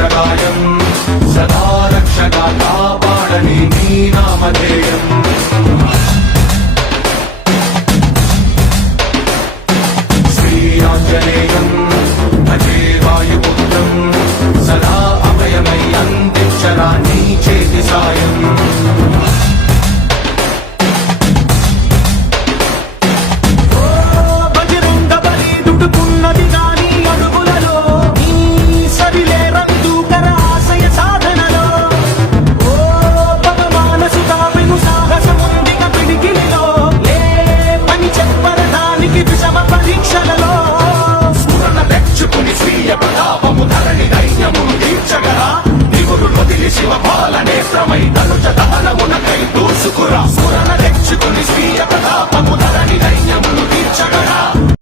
భద్రకాయం సదా రక్షగా కాపాడని నీ నామధేయం శ్రీరాంజనేయం భజే వాయుపుత్రం సదా అభయమై అందించరా నీ చేతి సాయం బజరంగ బలి దుడుకున్న